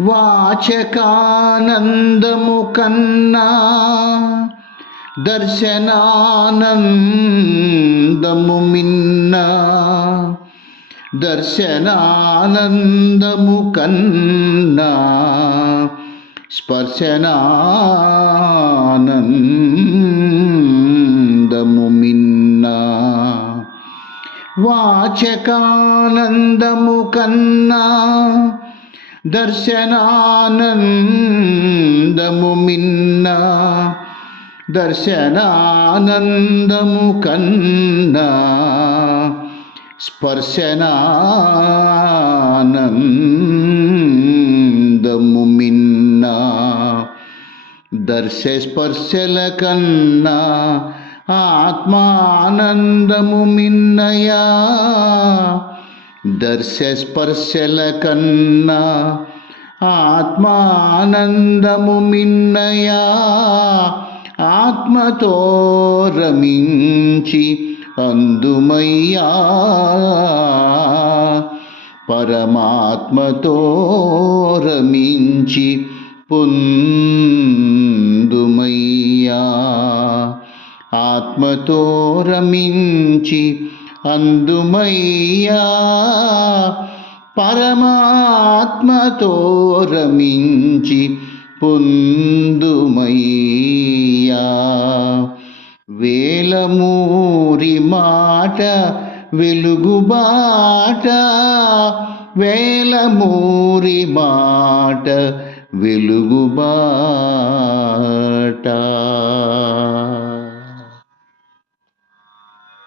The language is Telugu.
వాచకానందము కన్నా దర్శనానందము మిన్నా, దర్శనానందము కన్నా స్పర్శనానందము మిన్నా. వాచకానందము కన్నా దర్శనానందము మిన్నా, దర్శనానందము కన్నా స్పర్శనానందము మిన్నా. దర్శస్పర్శల కన్నా ఆత్మానందము మిన్నయా, దర్శస్పర్శల కన్నా ఆత్మానందము మిన్నయా. ఆత్మతో రమించి అందుమయ్యా, పరమాత్మతో రమించి పొందుమయ్యా. ఆత్మతో రమించి అందుమయ్యా, పరమాత్మతో రమించి పొందుమయ్యా. వేలమూరి మాట వెలుగుబాట, వేలమూరి మాట వెలుగుబాట.